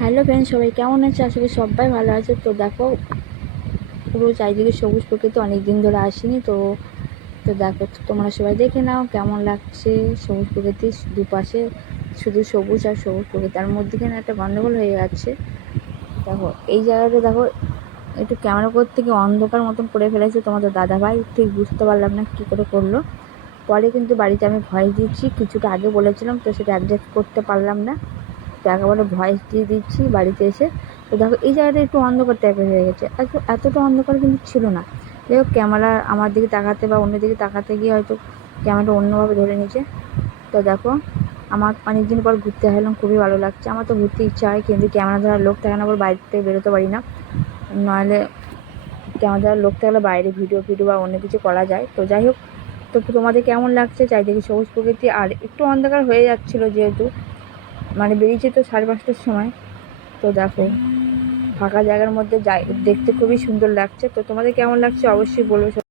Hello friend, সবাই কেমন আছে? আসলে সবাই ভালো আছে। তো দেখো, পুরো চারিদিকে সবুজ প্রকৃতি, অনেক দিন ধরে আসেনি। তো তো দেখো, তোমরা সবাই দেখে নাও কেমন লাগছে সবুজ প্রকৃতি। দুপাশে শুধু সবুজ আর সবুজ প্রকৃতি, তার মধ্যেখানে একটা গন্ডগোল হয়ে যাচ্ছে। দেখো এই জায়গাটা, দেখো একটু ক্যামেরা করতে গিয়ে অন্ধকার মতন করে ফেলেছে তোমাদের দাদাভাই। ঠিক বুঝতে পারলাম না কী করে করলো। পরে কিন্তু বাড়িতে আমি ভয়েস দিচ্ছি, কিছুটা আগে বলেছিলাম, তো সেটা অ্যাডজাস্ট করতে পারলাম না। তো একেবারে ভয়েস দিয়ে দিচ্ছি বাড়িতে এসে। তো দেখো এই জায়গাটা একটু অন্ধকার টাইপের হয়ে গেছে, এতটা অন্ধকার কিন্তু ছিল না। যাই হোক, ক্যামেরা আমার দিকে তাকাতে বা অন্য দিকে তাকাতে গিয়ে হয়তো ক্যামেরাটা অন্যভাবে ধরে নিয়েছে। তো দেখো, আমার অনেক দিন পর ঘুরতে এলাম, খুবই ভালো লাগছে। আমার তো ঘুরতে ইচ্ছা হয়, কিন্তু ক্যামেরা ধরার লোক থাকে না বলে বাইরে থেকে বেরোতে পারি না। নাহলে ক্যামেরা ধরার লোক থাকলে বাইরে ভিডিও বা অন্য কিছু করা যায়। তো যাই হোক, তো তোমাদের কেমন লাগছে? চারিদিকে সবুজ প্রকৃতি, আর একটু অন্ধকার হয়ে যাচ্ছিলো যেহেতু মানে বেরিয়েছে তো 5:30টার সময়। তো দেখো, ফাঁকা জায়গার মধ্যে দেখতে খুবই সুন্দর লাগছে। তো তোমাদের কেমন লাগছে অবশ্যই বলবে।